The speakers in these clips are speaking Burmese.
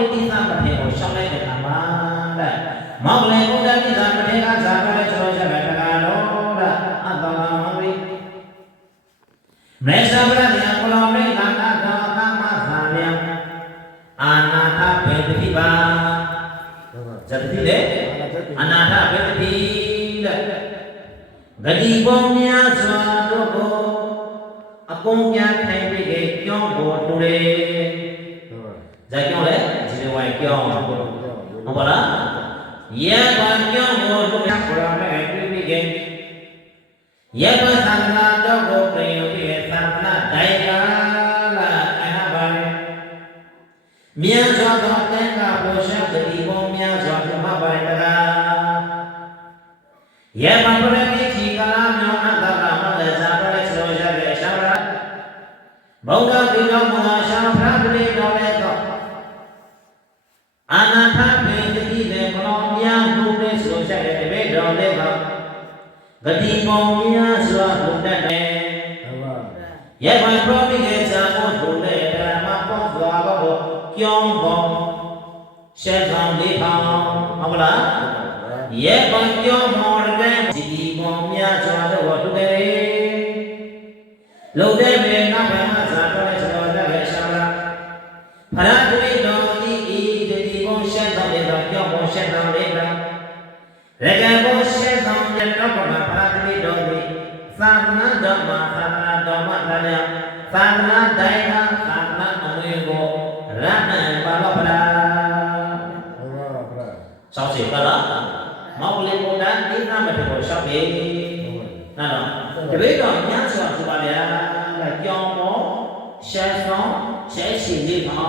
လေးတိသမထေကိုရှောင်းလိုက်တဲ့အခါမှာတဲ့မောင်လေးဘုရားတိသမထေကဇာပါလဲဆိုရတဲ့တရားတော်တဲ့အတ္တမောင်လေးမေသဗရဏဘလောမေနာနာသောကမသာလျံအာနာထဘေတိပါဇတိလေအနာထဘေတိတဲ့ဂတိပေါင်းများစွာတို့ကိုအကုန်ပြန်ထိုင်ပြီးကြောင်းပေါ်တူတယ်ဇာကြောင်းလေဒီလိုဝိုင်းကြောင်းဟုတ်ပါလားယေဘကြောင်းပေါ်တူရဘုရားနဲ့တွေ့ပြီးယေဘသံဃာတော်ကိုပြင်ပြီးသံဃာဒိုင်ကာလာအဟဘာမြတ်စွာဘုရားတဲ့ကဘုရားဂတိပေါင်းများစွာတို့မှာပါတကားယေဘပရမိခိကလာမြောအတ္တကမလဇာပရဆိုရတဲ့ရှာရဗုဒ္ဓတိတော်မူရှာဖရာပရိတော်ရဲ့တော့အာနာထဘေတိတဲ့ဘလောင်များတို့နဲ့ဆိုရတဲ့တပည့်တော်လေးကဂတိပေါင်းများစွာဘုဒ္ဓတဲ့ယေဘပရမိခေဇာဘုဒ္ဓတဲ့ဓမ္မပေါင်းစွာကိုကြောင်းပေါင်းရှေခံလေးပေါင်းဟုတ်လားယေဘကြောင်းမော်တဲ့ဒီပေါင်းများစွာတို့တူတယ်လုံတဲ့မေနောက်ဘက်မှာဇာတော်ရဲ့ဆိုတဲ့ရှာလာဖရာတိတော်ဒီဒီပေါင်းရှေခံလေးတော့ကြောင်းပေါင်းရှေခံလေးတော့ရကပေါင်းရှေခံတဲ့တော့မှာဖရာတိတော်ဒီသာသနာတော်မှာသာသနာတော်မှာလည်းသာသနာတိုင်းကသာသနာအဝေကိုရဟန်းပါလို့ဖရာဆောင်းစီပါလားမောင်လေးဘုရားဒီနာမတေကိုရှောက်ပြီနော်တပည့်တော်များစွာဆိုပါလေကြောင်းမောရှေဆောင်ရှေရှိလေးပါ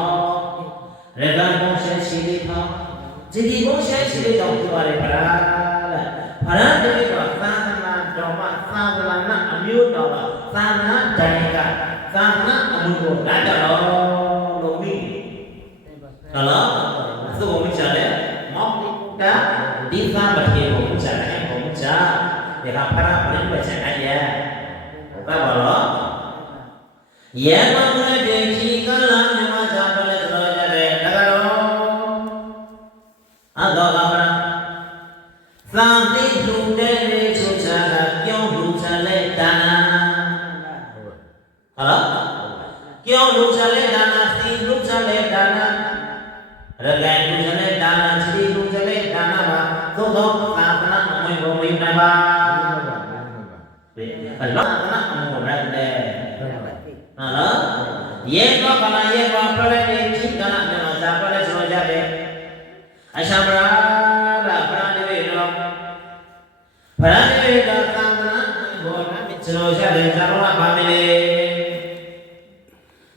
ရကံပေါင်းရှေရှိလေးပါဒီပေါင်းရှေရှိလေးတော့ဆိုပါလေဖရာဖရာတပည့်တော်သာသနာတော်မှာသာသနာအမျိုးတော်ကသာသနာတိုင်းကသာသနာအမှုကိုတတ်တော်လို့မိဟုတ်လားသုဘမိချာလေမောင်တာဒီသာမထေကိုမိချာလေဘုံချာဒီကဖရာပြိပချာအရဲ့ဟုတ်ပါလားယေမမတေခိကလမြမဇာပလေသောကြတဲ့တကရောအတောကမရာသာတိလူတဲ့ဆိုချာကကြောင်းလူချလေဒါနာဟုတ်လားကြောင်းလူချလေဒါနာသီလူချလေဒါနာရကံလူချလေဒါနာသီလူချလေဒါနာပါသို့သောသာသနာအမွေဘုံမိမ့်နိုင်ပါအလောကနာအမှုရတဲ့ဟုတ်လားယေဘောကလာယေဘောပရတိခိကနာမြမဇာပလေဆိုကြတဲ့အရှမရာလာပရဏိဝေတော်ပရဏိဝေတော်သံဃာဘောဓမိဆိုကြတဲ့ဇာဝပါမေလေ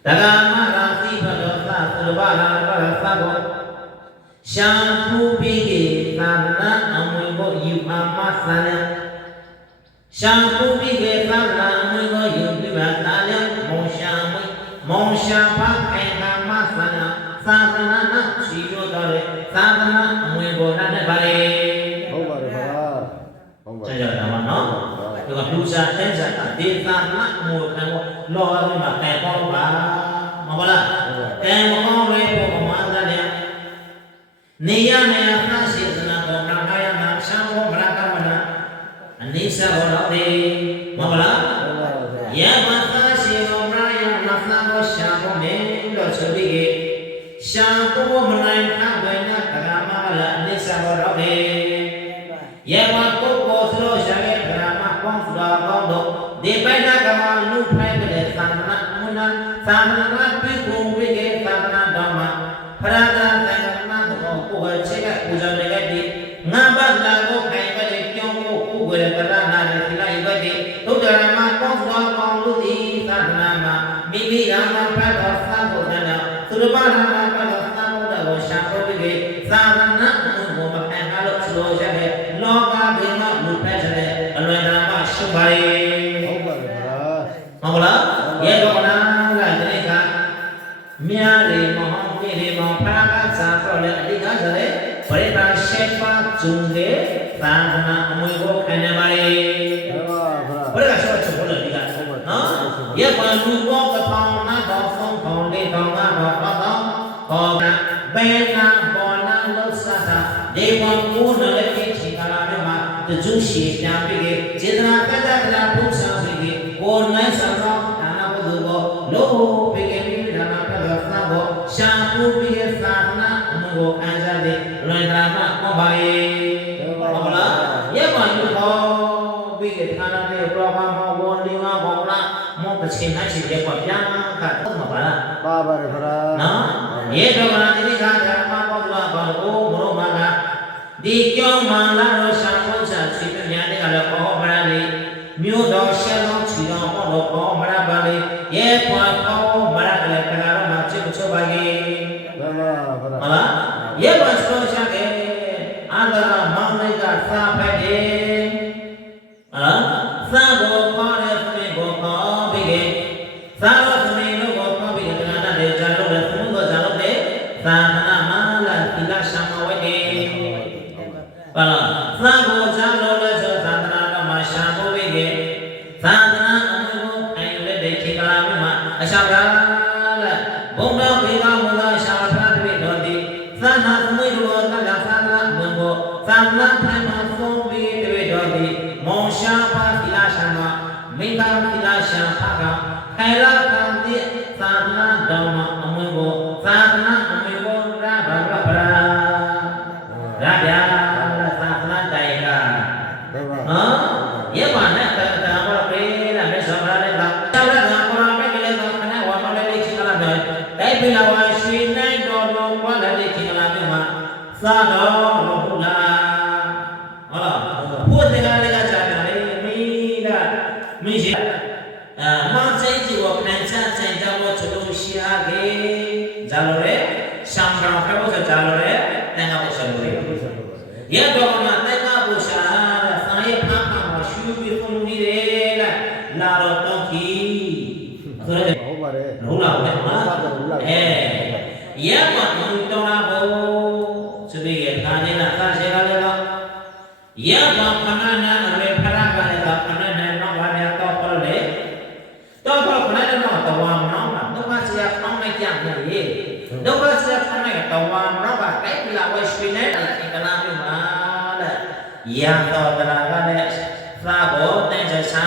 တက္ကမရာသီဘတော်သသုဘလာပရသဘောရှာဖူပိကေသံဃာအမွေကိုယူအမသံရှာဖူပိကေသံဃာအမွေကိုယူပြီးမှသာလမောရှာဖခိုင်ကာမသံသာသနာ့ရှိလို့တော်တဲ့သာသနာအမွေကိုနဲ့ပါလေဟုတ်ပါတယ်ဗျာဟုတ်ပါဆက်ကြတာပါနော်ဒီကလူစားတဲ့စားဒေသာနာအမွေကိုလောရမှာကဲပေါ့ပါမဟုတ်လားကဲမကောင်းလေပေါ်မှာသာလေနေရနေဖတ်စေသနာတော်နာယနာရှံဘောမရကမနာအနိစ္စဟောတော်ဒီမဟုတ်လားယေမသာရှိတော်မရယနာသနာဘောရှံဘောနေလို့ဆိုပြီးရှံဘောမနိုင်ခဘယ်နာတဂမလာအနိစ္စဟောတော်ဒီယေမပုဂ္ဂိုလ်ဆိုလို့ရှာရဲ့ဓမ္မပေါင်းစွာပေါင်းတော့ဒီပိုင်နာကမလူဖိုင်တဲ့သံဃာမုနာသံဃာပိကုဝိကေသံဃာဓမ္မဖရဒသံဃာကိုကိုယ်ချေကပူဇော်နေကြတယ်ငါဘတ်လာကိုခိုင်ပဲကြောင်းကိုကိုယ်ကရနာနဲ့ဒီလိုက်ပဲဒီဒုက္ခရမပေါင်းစွာပေါင်းလို့ဒီသံဃာမှာမိမိရာမဖတ်တော်သံဃာကိုတန်သူတို့ဘာသာမှာဖတ်တော်သံဃာကိုရှာဖို့ဒီသာသနာ့အမှုကိုမခံအားလို့ဆိုရတဲ့လောကဘေးမှာလူဖက်တဲ့အလွယ်တရာမှရှုပါလေဟုတ်ပါတယ်ဗျာဟုတ်လားယေဘောနာလာတဲ့ကမြားလေမဟောင်းပြေလေမောင်ဖာကစားတော့လေအတိကဆိုလေပရိပါရှေပါဇုံလေသာသနာအမွေကိုခံနေပါလေဘယ်ကဆောချဘောလေဒီကနော်ယေဘောလူဘောကထောင်းနာတော့ဖုံးထောင်းလေးတောင်းကတော့ဟောက ပေနာဘောနာလောစတာဒေဝကိုနလည်းဖြစ်ချင်တာလည်းမှာတကျုရှိပြန်ပြီးစေတနာကတ္တနာဘုရားစီကိုနိုင်ဆောင်ဒါနာဘုသူကိုလို့ပြီးပြီးဒါနာကသဘောရှာပူပြီးသာနာအမှုကိုခံစားပြီးလွန်တာမှပေါ်ပါရဲ့ဟုတ်လားရဲ့ပါလို့ဟောပြီးတဲ့ဌာနတဲ့ပရောဂရမ်ဟောဝန်ဒီမှာဘောလားမောပချင်းနိုင်ရှိတဲ့ပေါ်ပြန်ခတ်တော့မှာပါလားပါပါတယ်ခရာနော်ရေတော်ကတိတိခါဓမ္မဘောဓဘာဘောမရောမနာဒီကြောင်းမှလာတော့ရှာဖို့ချစီပညာတဲ့ကလည်းဘောမရလေးမြို့တော်ရှယ်လုံးချီတော်ဘောတော့ဘောမရပါလေရေပွားဘောမရကလည်းခရာတော့မှချစ်မချပါကြီးမှန်ပါခရာဟုတ်လားရေပွားဆိုရှာခဲ့အာဒရာမောင်လေးကစာဖတ်တယ်ဟုတ်လားစာဘောခေါ်တဲ့သမီးဘောခေါ်ပြီးစာတော်သမီးတို့ဘောခေါ်ပြီးတရားနာတဲ့ဂျာလို့လည်းသုံးတော့ဂျာလို့တဲ့သာသနာမလာသီလရှာမဝဲတယ်ပါလားသာဘောဂျာလို့လည်းဆိုသာသနာတော်မှာရှာဖို့ပြီးသာသနာအမှုကိုအိမ်လက်တဲ့ချိန်ကလာမြို့မှာအရှာရာလက်ဘုံတော်ဘေကမူလာရှာဖတ်ပြီးတော့ဒီသာနာသမီးတို့ကလည်းသာသနာဘုံကိုသာသနာဖန်မှာသုံးပြီးတွေ့တော့ဒီမောင်ရှာပါသီလရှာမှာမိဂါသီလရှာဖကခိုင်လာကံတိသာသနာတော်မှာအမှုကိုသာသနာအမှုကိုရာဘာပရာရာဗျာသာသနာတိုင်ကနော်ယေမနဲ့တန်တာဘောပေလာမေသမရလည်းသာသာရကံပရာမေကလေးသာခဏဝါမလေးချင်းလာတယ်တိုက်ပြလာဝါရှိနိုင်တော်တော်ဘွားလည်းချင်းလာမြို့မှာသာတော်ဘုရားဟုတ်လားဘုရားလည်းကြာတယ်မိဒါမိရှိမောင်စိတ်ကြီးကိုပြန်ချချိန်တော့ချလို့ရှိရခဲ့ဂျာလို့လေရှမ်ဘရာဖဘောဂျာလို့လေတန်ခါဖို့ဆက်လို့လေရတော့မှတန်ခါဖို့ရှာစာရဲ့ဖမ်းမှာရှူပြီးဖုန်နေတယ်လာတော့တော့ကြီးဆိုတော့ဟုတ်ပါတယ်ဟုတ်လားဗျာရပါတော့တော်လာဖို့စပီးကခါနေတာသာရှေကလည်းတော့ရပါခဏနာလည်းဖရကလည်းတော့ခဏနာတော့ဘာများတော့ပြောလေတော့ခဏတော့တော်ဝါမနောဒုက္ခဆရာကောင်းလိုက်ကြတယ်ဒုက္ခဆရာကောင်းလိုက်တော်ဝါမနောကတိုက်ပြလာဝဲရွှေနေတာအင်္ဂလာမြို့မှာတဲ့ရတော့တရာကလည်းသာဘောတဲ့ချာ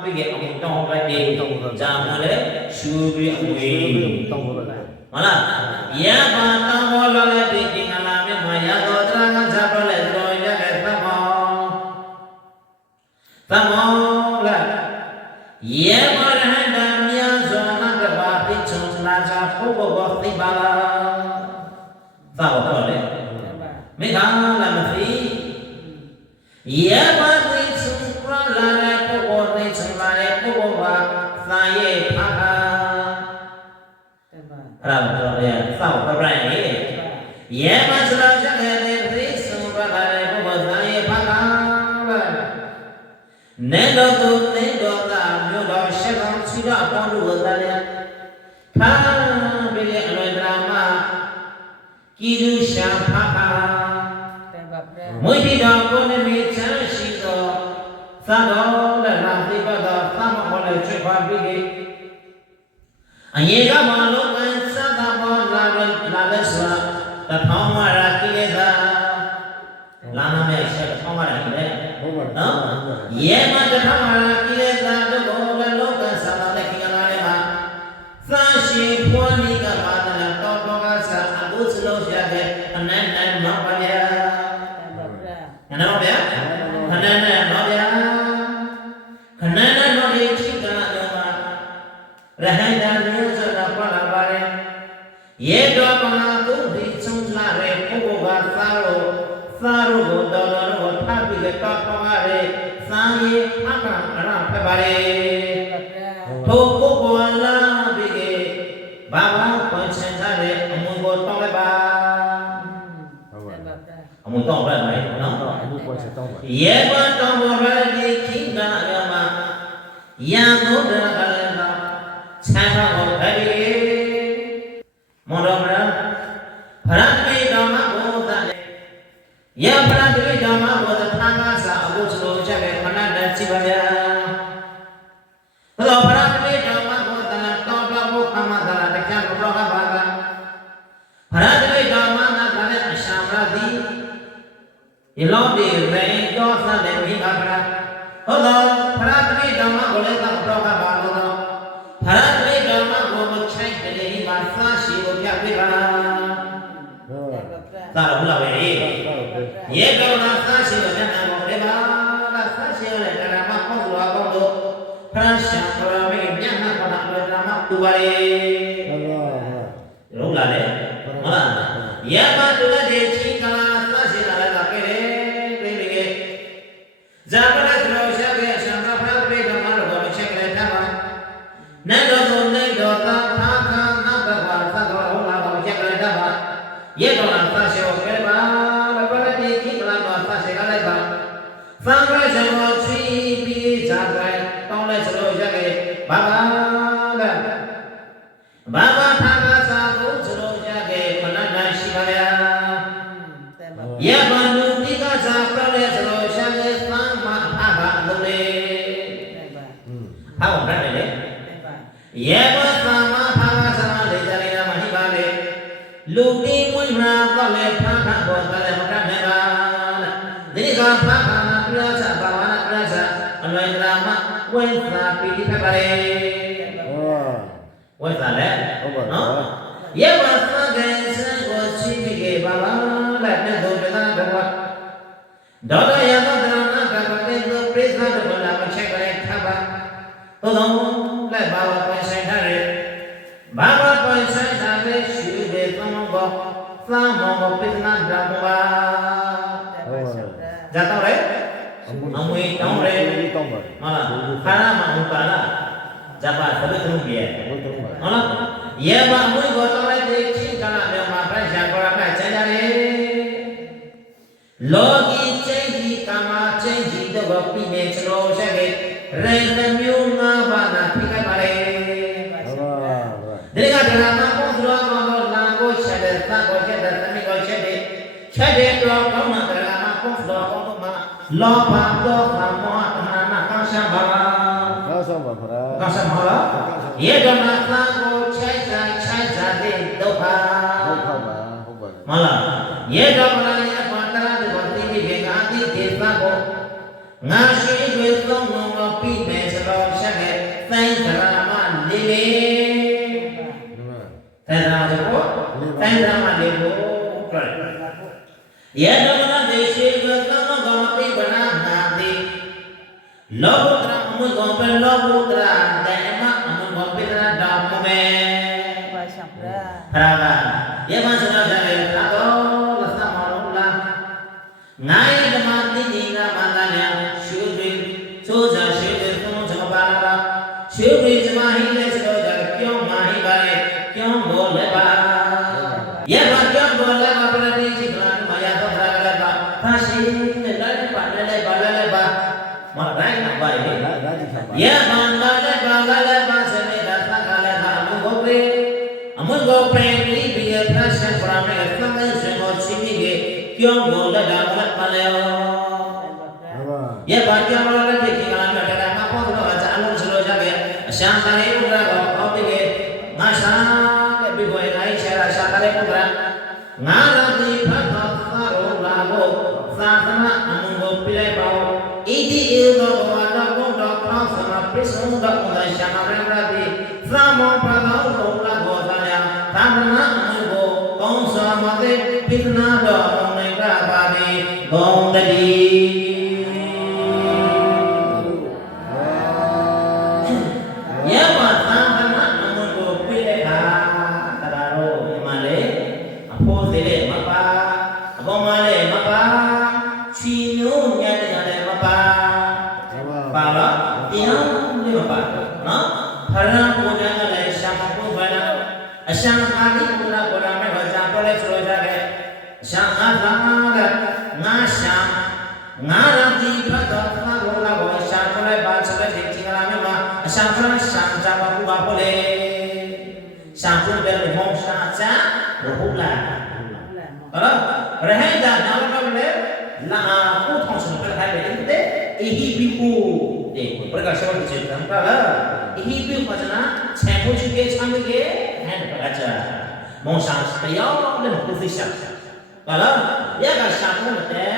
ပြီးအမှုတောင်းလိုက်တယ်ဂျာမလည်းရှူပြီးအဝေးတောင်းလို့လားဟုတ်လားရပါတောင်းဘောလည်းဒီအင်္ဂလာမြို့မှာရတော့တရာကဂျာပလည်းတော်ရတဲ့သမောလားယေမရဟန္တာမြတ်စွာဘုရားပိချုံလာကြဖို့ဘောသိပါလားသာဘောလေမေဃာလာမသိယေမသိချုံပရလာတဲ့ပုဂ္ဂိုလ်သိချုံလာတဲ့ပုဂ္ဂိုလ်ဟာသာရဲ့ဖာအဲ့ဒါတော့လေသာဘောပြရင်ယေမစလာကြတဲ့သိချုံပရလာတဲ့ပုဂ္ဂိုလ်သာရဲ့ဖာနေတော်သူနေတော်သာမြို့တော်ရှေ့ကောင်စီတော်ပေါင်းလို့သာလေထာပြီးတဲ့အလွယ်ဒရာမကိရုရှာဖခါမွေတိတော်ကိုနေမီချမ်းရှိသောသံတော်လည်းလာသိပတ်သောသမဟောလည်းချွတ်ပါပြီးအယေကမလုံးကသတ္တဘောလာလည်းစွာတထောင်းမရာကိလေသာလာနာမဲ့ရှေ့တထောင်းမရာကိလေဟုတ်ပါနော်ယေမတထောင်းမရာကိလေသာတို့ကိုလည်းလောကသံတော်လည်းကိလေသာတွေမှာသရှိဖွားနိကပါဒနာတော်တော်ကစားအကုသလုံးရတဲ့အနန္တမောပါဗျာခဏတော့ဗျာခဏနဲ့တော့ဗျာခဏနဲ့တော့ဒီချိကလာတော့မှာရဟန္တာမျိုးစတာပါလာပါတယ်ယေတော်ပနာသူဒီချုံလာတဲ့ပုဂ္ဂိုလ်ကသာရောကိုတော်တော်ကိုထပ်ပြီးတော့ပေါင်းရတဲ့သာယေအခါအရဖက်ပါလေထိုပုဂ္ဂိုလ်လာပြီးဘာဘာပွင့်ချင်တဲ့အမှုကိုတောင်းလိုက်ပါဟုတ်ပါအမှုတောင်းလိုက်ပါနော်အမှုပွင့်ချင်တောင်းပါယေဘတောင်းပါရတိခိနာအယမယံဘုဒ္ဓကလည်းတော့ဆန္ဒကိုပဲမောတော်မရဖရတိတော်မှာဘုရားယပရတိတော်မှာဘုရားထာငါစာအဘုစလိုချက်ပဲခဏတည်းကြည့်ပါဗျာသောဖရတိတော်မှာဘုရားတော်တော်ဘုခမသာတကြဘုရားဘာသာဖရတိ ယလောတိရေတောသတ်တယ်မိဘကရာဟောတော့ဖရတတိဓမ္မကိုလည်းတော့တော့ကပါလို့တော့ဖရတတိဓမ္မကိုမချိုက်တယ်ဒီမှာသာရှိကိုပြပြပါသာဘူးလားပဲရေကောနာသာရှိကိုပြပြပါပြပါလားသာရှိရဲ့ဓမ္မပေါ့လို့အောင်တော့ဖရရှံပရမေညနာကနာဓမ္မတူပါလေဟုတ်လားလေဟုတ်လားယမတုတေချင်းကလာသာရှိလာတာပဲလေပြိပိဇာပရသလောရှာကေအရှံကဖရပိဓမ္မတော်ကိုချက်ကြထားပါနတ်တော်ကိုနေတော်သာသာခာနတ်တော်ဘာသတော်ဟောလာကိုချက်ကြထားပါယေတော်လာသာရှိကိုပဲပါပရတိခိကလာကိုသာရှိကလိုက်ပါသံဃာရှင်ကိုချီးပြီးဇာပိုင်တောင်းလဲစလို့ရက်ကေဘာဘာလဲဘာဘာထာဂသာကိုစလို့ရက်ကေခဏတန်ရှိပါရဲ့ယမနုတိကဇာပရလေစလို့ရှာကေသံမအဘလုံးလေဟောရတယ်လေယေဘသမ္မာဘာဝသမလေကြလေမဟိပါလေလူတိမွန်းနာကလည်းဖာခဘောကလည်းမတတ်နိုင်ပါဒီကဖာခနာပြရစဘာဝနာပြရစအလွယ်တရာမဝိသပိတိဖြစ်ပါလေဝိသလည်းနော်ယေဘသကေစံကိုချိမိကေဘာဝလည်းတဲ့ဒုက္ခနာဘဝဒေါတယသဒရဏကပတေသောပြိဿတဘလာမချက်ကြလေထပ်ပါသို့သောလက်ဘာဝပိုင်ဆိုင်ထားတယ်ဘာဝပိုင်ဆိုင်ထားတဲ့ရှိတဲ့သမဘောသာမောပိသနာဓမ္မပါဇာတော့လေအမွေတောင်းတယ်တောင်းပါဟုတ်လားခန္ဓာမှာဥပါလားဇာပါသဘတုံးပြည့်ဟုတ်လားယေဘအမွေကိုတောင်းလိုက်တဲ့ချင်းကလာမြမပြရှာကောရကချမ်းကြတယ်လောကီချင်းကြီးကာမချင်းကြီးတော့ပြိနေချလို့ရှိခဲ့ရေသမျိုးငါးပါးနာဖိခိုက်ပါလေဒီကဒရမဘုရားကောလာကိုချက်တဲ့သတ်ကိုချက်တဲ့သမီးကိုချက်တဲ့တော့ကောင်းမှာဒရမဘုရားကောမှာလောဘဒေါသမောဟတဏှာကောင်းရှာပါကောင်းဆောင်ပါခရာကောင်းရှာပါလားယေဒနာသံကိုချိုက်စားတဲ့ဒုက္ခဟုတ်ပါပါဟုတ်ပါမလားယေဒနာရဲ့ဘာတရာဒီဘာတိကေငါတိဒေသကိုငါရှိတွေသုံးလုံးမပြီးမယ်ဆိုတော့ဆက်ခဲ့သိင်္ဂရာမနေလေသိင်္ဂရာဆိုတော့သိင်္ဂရာမနေလို့ယေဒနာဒေရှိကသမဂောတိဗနာနာတိလောဘတရအမှုကောပဲလောဘတရတေမအမှုကောပိတရဓမ္မမေပါရှံပရာဖရာကယေမဆိုတော့တယ်သာတော်လသမလုံးလားငါရဲ့ဓမ္မတိတိနာမန္တလျာရှုတွေသိုးစားရှုတွေသုံးစမပါလာရှုတွေဇမဟိလဲဆိုတော့ကြောင်းမာဟိပါလေကြောင်းကိုလည်းပါယေမကြောင်းကိုလည်းပါပရတိရှိကလာမယာတော့ဖရာကလည်းပါသာရှိနဲ့လည်းပါလည်းပါမရိုင်းနာပါလေယေမန္တလည်းပါစနေသာသကလည်းပါအမှုကိုပြေတိပိယပရရှံပရမေသံဃေရှင်ကိုချိမိကေကြောင်းကိုလက်တာမတ်ပါလေယေဘာကြောင်းလည်းဖြစ်ကြလာတယ်ဒါမှမဟုတ်တော့အစအလုံးစလို့ကြခဲ့အရှံခရေဥဒရာကိုအောက်ပြီးကေငါရှာတဲ့ဘိကိုလိုက်ရှာတာရှာခရေဥဒရာငါရတိဖတ်တော်သာရောလာကိုသာသမအမှုကိုပြလိုက်ပါဦးဣတိဧသောဘဝတော်ဘုံတော်ခေါင်းဆောင်ပစ္စုံတော်ကိုရှာမရတာဒီသာမောဘတော်ဘုံတော်ကိုသာယာသာမဏအမှုကိုကောင်းစွာမသိပိသနာတော်ဘုံနေကြပါပြီဘုံတည်းအရှံအာရိပုရဘောရမေဘာဇာပေါ်လဲဆိုကြတယ်အရှံအာသာကငါရှံငါရတိဖတ်တော်ဖာဘောလာဘောရှံပေါ်လဲဘာစလက်ဒီကလာမေမှာအရှံဖရရှံဇာဘာဘူဘာပေါ်လဲရှံပေါ်လဲမောရှံဇာဘူလာဟုတ်ရဟိတာနာမတော်လဲလာကုထောင်းစနပခိုင်လေတဲ့အဟိဘီကိုဒီပရကရှောတိချေတံပါလားအဟိဘီပဇနာဆံဖို့ချိကေဆံကေဟဲ့ဘာကြမောင်ဆောင်တရားလည်းကိုသိရှာပါလားရကရှာဖို့တဲ့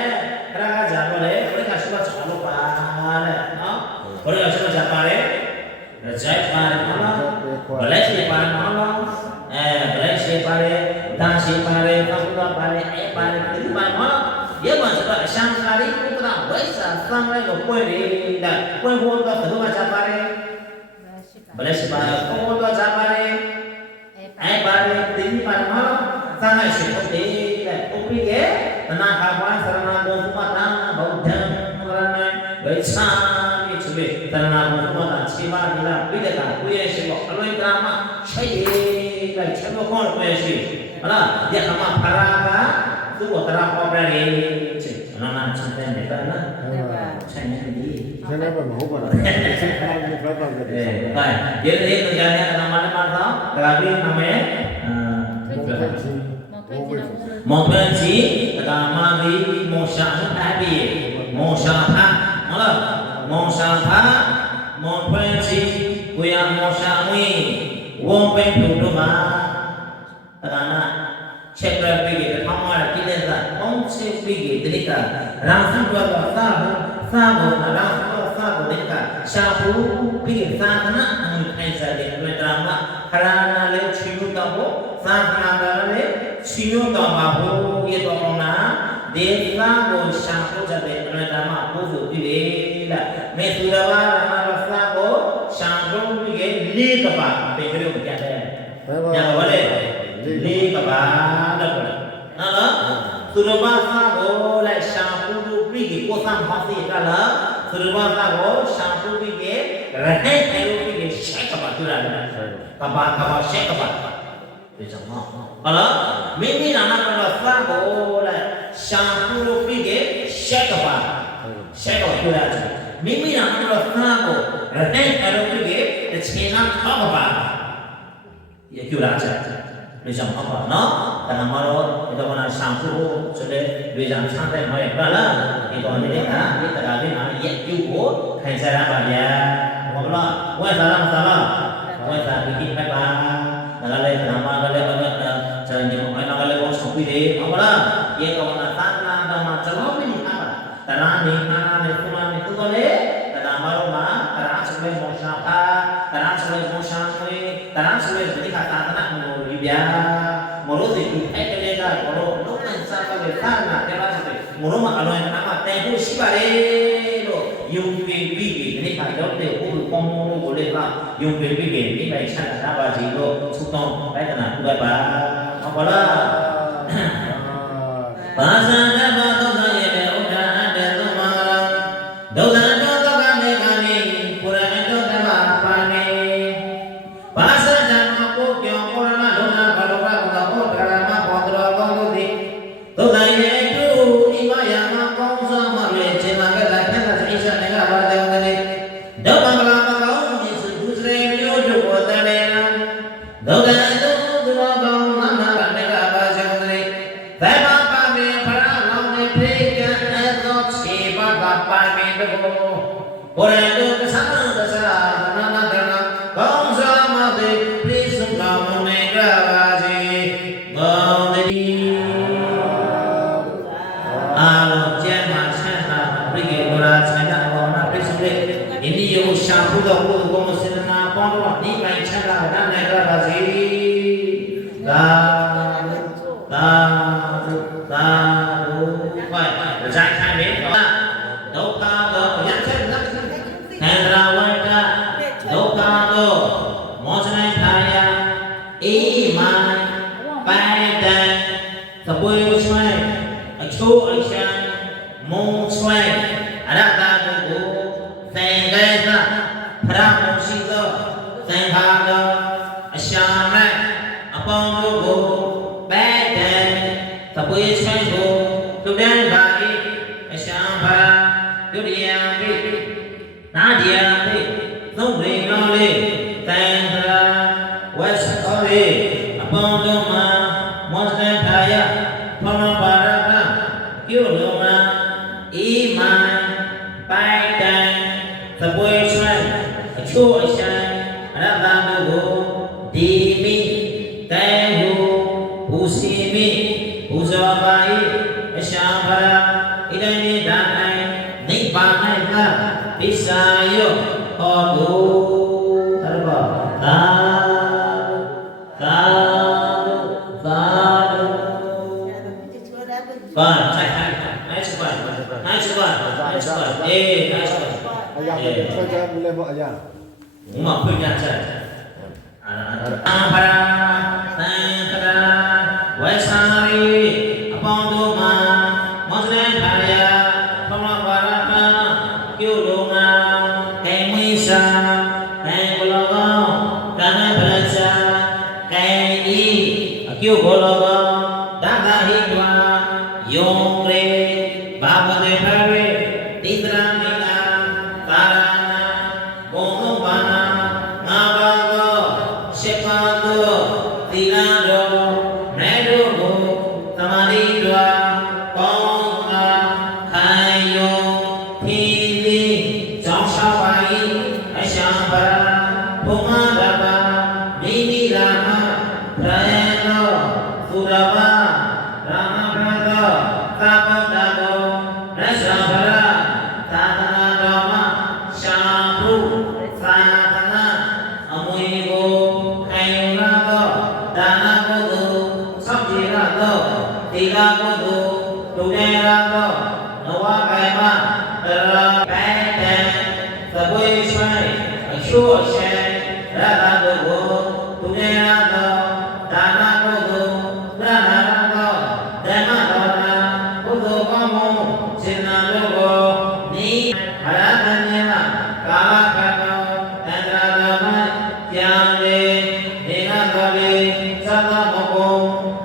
အဲ့ဒါကကြာတော့လေဘယ်ကရှိမှချလို့ပါတဲ့နော်ဘယ်ကရှိမှချပါတယ်ဇိုက်ပါတယ်နော်ဘလက်ရှိပါတယ်နော်ဘလက်ရှိပါတယ်ဒါရှိပါတယ်သတ်တော်ပါတယ်အဲပါတယ်ဒီပါတယ်နော်ရေမှာဆိုတော့အရှံကာရီပုဒ္ဒရာဝိစာသံလိုက်ကိုပွဲနေတာပွဲဖို့တော့ဘယ်လိုမှချပါတယ်ဘလက်ရှိပါတယ်ဘုံတော့ချပါတယ်အဲပါတယ်ဒီပါတယ်နော်သံလိုက်ရှိဟုတ်တယ်တဲ့ဥပိကေတနာခါဝါသရဏဘုံသမတာဗုဒ္ဓံဝရဏဝိသံဒီချွေတနာဘုံသမတာခြေပါဒီလားပိဋကကိုရဲ့ရှိတော့အလွင်ကမချိတ်လိုက်ချက်တော့ခေါ်ကိုရဲ့ရှိဟုတ်လားယခမဖရာကသူ့ကိုတရာဟောပြတယ်ချစ်နာနာချစ်တဲ့နေတာနော်ဆိုင်နေပြီ ဆင်းရဲဘက်မဟုတ်ပါဘူးစိတ်ခေါင်းကိုဘက်ဘက်ပဲ ဒီနေ့တော့ကြာနေအနာမနမသာတရာပြီးနမေမောပန်စီတရာမာဒီမောရှာအပ်ပြီးမောရှာဖာမလားမောရှာဖာမောပန်စီကိုရမောရှာဝင်းဝုံပိန်တို့မှာတရာနာချက်ပြပြီးတဲ့ထောင်းရတဲ့ကိလေသာအောင်းစစ်ပြီးတဲ့တိကရာစုတော်သာဘောရာစုတော်သာဘောတိကရှာဘူးပြီးသာသနာအမှုခိုင်စားတဲ့ဝိတရာမခရနာလေးချီလို့တော့သာသနာလည်းချီလို့တော့မှာဘုရားတော်နာဒေသကိုရှာဖို့ကြတဲ့ဝိတရာမဘုသူပြီးလေလားမေသူတော်ဘာရမတော်သာကိုရှာဖို့ပြီးလေးကပါပေကြလို့ကြတယ်ညတော့လေလေးကပါတော့နော်သူတော်ဘာသာကိုလည်းရှာဖို့ပြီးကိုသံဖတ်စီကလားသူတော်ဘာသာကိုရှာဖို့ပြီးရဟဲ့တယ်လို့ပြီးရှက်ကပါတူလာတယ်ကပါရှက်ကပါဒီကြောင့်ဟုတ်လားမိမိနာနာကတော့သံကိုလည်းရှာဖို့ပြီးရရှက်ကပါတူလာတယ်မိမိနာနာကတော့သံကိုဟဲ့တယ်လို့ပြီးရတစ်ချိန်နာထောက်ပါရကျလာတယ်ဒီကြောင့်ဟုတ်ပါနော်တဏ္ဍမှာတော့ဒီတော့ကရှာဖို့ဆိုတဲ့လူကြောင့်ချမ်းတဲ့မှာရပါလားဒီတော့နေတဲ့ကဒီတရားလေးမှာရက်ပြုကိုခံစားရပါဗျာဟုတ်လားဝဲစားလားမစားလားဝဲစားပြီးဖက်ပါဒါလည်းဓမ္မကလည်းဘာလဲဇာညောအနာကလည်းဘောဆောင်ပြီးတယ်ဟုတ်လားရေကောနာသာနာဓမ္မကျွန်တော်မင်းအားပါတဏ္ဍနေနာနေကုမနေသူကလေတဏ္ဍမှာတော့မှာတဏ္ဍဆိုတဲ့မောရှာပါတဏ္ဍဆိုတဲ့မောရှာဆိုရင်တဏ္ဍဆိုတဲ့ဒီကသာသနာကိုယူပြမလို့ဒီအဲ့ကလေးကဘောလို့လုံးဝစားတဲ့သာနာတဲ့လားဆိုတဲ့မလို့မအလွန်အမတိုင်ဖို့ရှိပါတယ်လို့ယုံကြည်ပြီးဒီကရောက်တဲ့ဘုရားကောင်းလို့ကိုလည်းကယုံကြည်ပြီးဒီလိုက်ချတာပါစီလို့သုတောင်းတိုက်တနာပြုလိုက်ပါဟုတ်ပါလားဘာသာတတ်ပါသောသောရဲ့ဥဒ္ဒါအတ္တသုံးပါဒုက္ခတောသောကနေကနေပုရဏတောဓမ္မပါနေဘာသာဓမ္မကိုကြောပုရဏလောနာဘလောကသောဘုရားမဘောတော်ကောင်းလို့သည်ဒုက္ခရဲ့တုအိမယမကောင်းစွာမှလည်းခြေမှကလည်းခက်တဲ့အိစ္ဆာနေကပါတဲ့ဝင်နေဒုက္ခမလာမကောင်းမြစ်စုဒုစရေမျိုးတို့ကိုတလည်းဒုက္ခတုသူတော်ကောင်းနာမကနေကပါစေဝင်နေသဗ္ဗပါမေဖရာလောင်းနေပြေကဲ့သောခြေပါကပါမေတို့ဘုရားတို့ကသံသစရာနာနာကနာကောင်းစွာမှသည်ပြည့်စုံတော်မူနေကြပါစေဘုံတိအာလုံးကျမ်းမှာဆန္ဒပြည့်ကြရာဆန္ဒဘောနာပြည့်စုံတဲ့အိန္ဒိယရှာဘုရားဘုရားကောင်းစေနာပေါင်းတော့ဒီပိုင်းချမ်းသာရနိုင်ကြပါစေသာသာသာပိုက်ဇိုင်းခိုင်းမယ်ဒုက္ခတော့ရချက်နတ်သန္တရာဝိကဒုက္ခတော့မောဇနိထာယအေးမပိုင်တန်သပွေဆွဲအချိုးအချမ်းမုံဆွဲအရတ္တကိုသင်္ကေသဖရမရှိသောသင်္ခါတော်အရှာမဲ့အပေါင်းတို့ကိုပဲတန်သပွေဆွဲကိုသူတန်းပါ၏အရှာဖာဒုတိယပိနာဒီယပိသုံးရိနောလေးသင်္ခါဝက်သောလေးအပေါင်းတို့မှာမောဇနထာယဖမပါရကပြုလို့မှာအေးမပိုင်တန်သပွေဆွဲအချိုးအချမ်းအရတ္တတို့ကိုဒီမိတဲဟုဘူစီမိဘူဇောပါ၏အရှာဖရာဣဒံနိဒါ သာဓု ပါဆိုင်ဆိုင် nice one nice one nice one အေး nice one အရာဆွဲချလည်းမအရာ ဘုမဖွင့်ပြချက်အာဖရာသံခရာဝေစာရီအပေါင်းတို့မှာမွတ်စလင်ခါရယာဘုမဘာရမပြုလို့ငါဂိမွေးစာဂိဘလောကောကံပရဇာဂိဤအကျုပ်ဘလောကောဒါသာဟိတွာယုံရေဘာဝတေဖရေတိတရာမိနာသာရနာဘုံလုံးပါနာငါဘာသောရှစ်ပါးသောသီလတော်မဲတို့ကိုသမာဓိတော်ပေါင်းကားခံယုံဖြည်းဖြည်းကြောင်းရှာပါ၏အရှံပါဘုံမတပါမိမိရာမရယံသောသုရပါရာမဘရသောသာဗုဒ္ဓကိုရသဗရသာသနာတော်မှာရှာမှုသာသနာအမွေကိုခံယူလာသောဒါနကုသိုလ်ဆောက်တည်လာသောသီလကုသိုလ်ဒုနေလာသောနဝကမ္မတရာပန်တံသဘွေဆွဲအချို့အရှဲရတတို့ကိုဒုနေလာသောဒါနကုသိုလ်သာသနာတော်ဓမ္မတော်နာကုသိုလ်ကောင်းမှုစေနာတို့ကိုနိဗ္ဗာန်ဉာဏ်ကာလကတောတန္တရာတော်၌ကြာလေနေနာတော်လေသတ္တမကုံ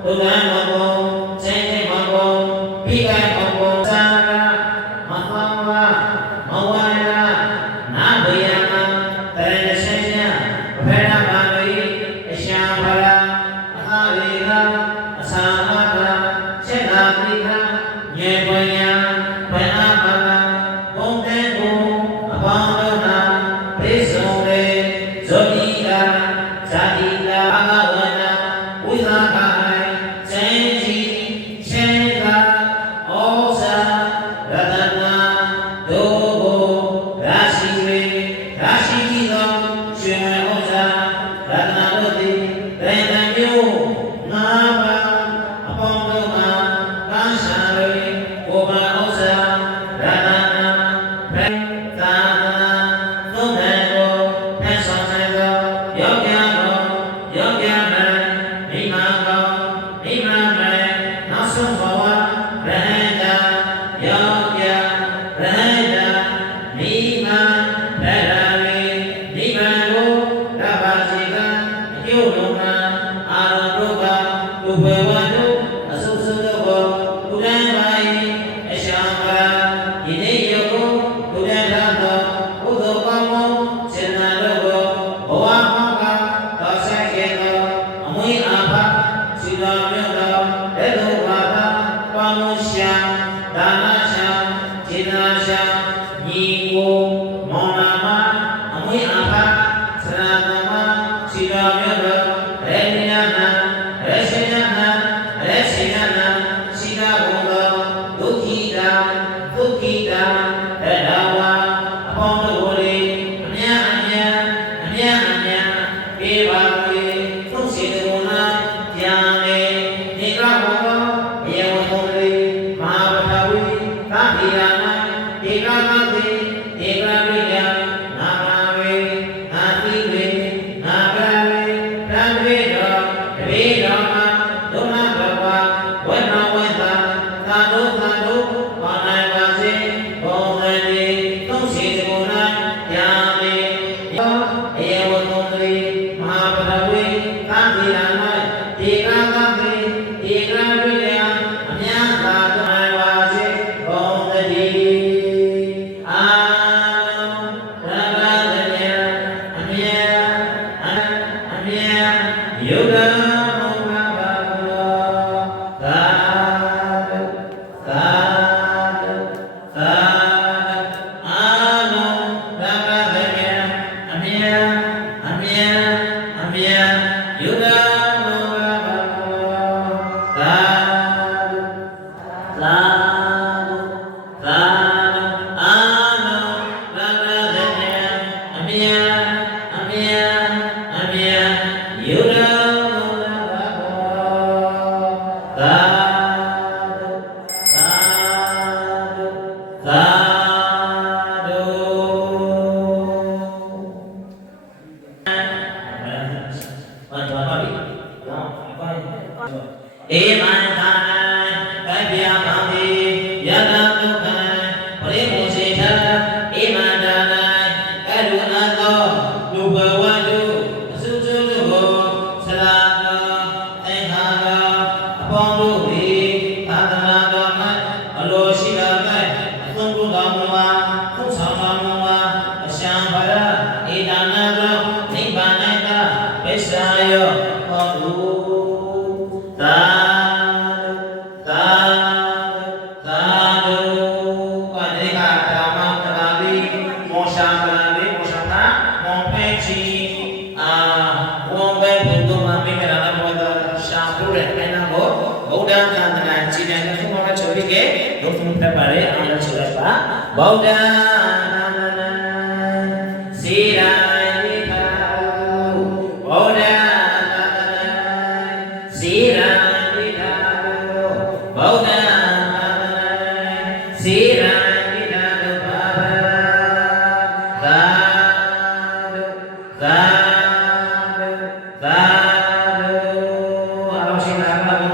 ဒုက္ခမကုံစေတိမကုံပိကံမကုံသံဃာမသောဝမဝါယနာဘယနာတရဏစေညဘယ်နာပါလိအရှံဖရာအခဝေကအသာမကစေနာတိကညေပညာဘယ်နာပါလဘုံတဲ့ကိုအပေါင်းတို့နာပိစုံလေဇောတိကာဇာတိကာအငဝနာဝိသကာဇေជីရှေကာဩဇာရတနာဒုဘုရာရှိဝေရာရှိကြီးသောရွှေဝဲဩဇာရတနာတို့သည်ဗေဒံမျိုးငါးပါးအပေါင်းတို့မှာကားရှာ၍ကိုယ်ပါဥစ္စာရတနာဘယ်သာသုံးတယ်ကိုဖက်ဆောင်နေသောယောဂျာတော်ယောဂျာမမိမာတော်မိမာမနောက်ဆုံးဘဝရဟန္တာယောဂျာရဟန္တာမိမာဗေဒာဝေနိဗ္ဗာန်ကိုရပါစေကအကျိုးလုံးမှာအာရုံတို့ကလူဘဝတို့အဆုစုတို့ကိုလူတန်းပါ၏အရှံပါယနေ့ယခုလူတန်းထားသောဘုဒ္ဓကောင်းမှုစေနာတို့ကိုဘဝဟောကတော်ဆိုင်ခဲ့သောအမွေအာဖစီတော်မြို့တော်လက်တော်ဘာသာကောင်းမှုရှာဒါနရှာစေနာရှာညီကိုမောင်နာမအမွေအာဖသရသမစီတော်မြို့တော်ရေနိယနာရေစေယနာရေစေယနာစီတာဘုံတော်ဒုက္ခိတာဒုက္ခိတာတတဝါအပေါင်းတို့ကိုလေအမြတ်အမြတ်အမြတ်အမြတ်ပြေပါလေသုံးစီတော်နာကြာလေနေကဘုံတော်ယေဝထုံးလေမဟာပထဝီသဗ္ဗေယနာဧကမသေဧကရိယနာမဝေနာတိဝေနာဂဝေတံဝေတော်တဝေတော်မှာဒုမဘဝဝေနဝေတာသာဓုသာဓုဘာနိုင်ပါစေဘုံမနေသုံးစီတော်နာကြာလေယေဝထုံးလေမဟာပထဝီသဗ္ဗေယနာဧကမသေဧကရိယအမြတ်သာဓုနိုင်ပါစေဘုံတည်းအာရမသညအမြတ်အမြတ်ယုဒမုခဘာလောသာဓုသာဓုသာဓုအာလုံးရမသညအမြတ်အမြတ်အမြတ်ယုဒမုခဘာလော ဧမံသာနံဗဗ္ဗယမံတိယတဒုက္ခံပရိမောစေထဧမံဒါနံကရုဏာသောလူဘဝတုအစုစုတို့ကိုဆရာတော်သင်္ခါတော်အပေါင်းတို့သည်သာသနာတော်၌အလိုရှိတော်၌အသုံးပြုတော်မူပါဖုဆောင်တော်မူပါအရှံဗရဧဒါနာသောနိဗ္ဗာန်၌သာပစ္စာယောဟောတုသာသာသာတုပါတိကဓမ္မတရာတိမောရှာပရာတိမောရှာတာမောပေချီဝံဘေဘုဒ္ဓမမိမရဏဘောဒရှာပုရပေနဘောဗုဒ္ဓသန္တနာခြေတံကသုမကချိုရိကေဒုက္ခမတပါရေအာရဆိုရပါဗုဒ္ဓသန္တနာစေရာနိထာဗုဒ္ဓသန္တနာစေရာနိထာဗုဒ္ဓသန္တနာစေရာနိထာဒုက္ခသာသာသာအလောရှိနာကဘု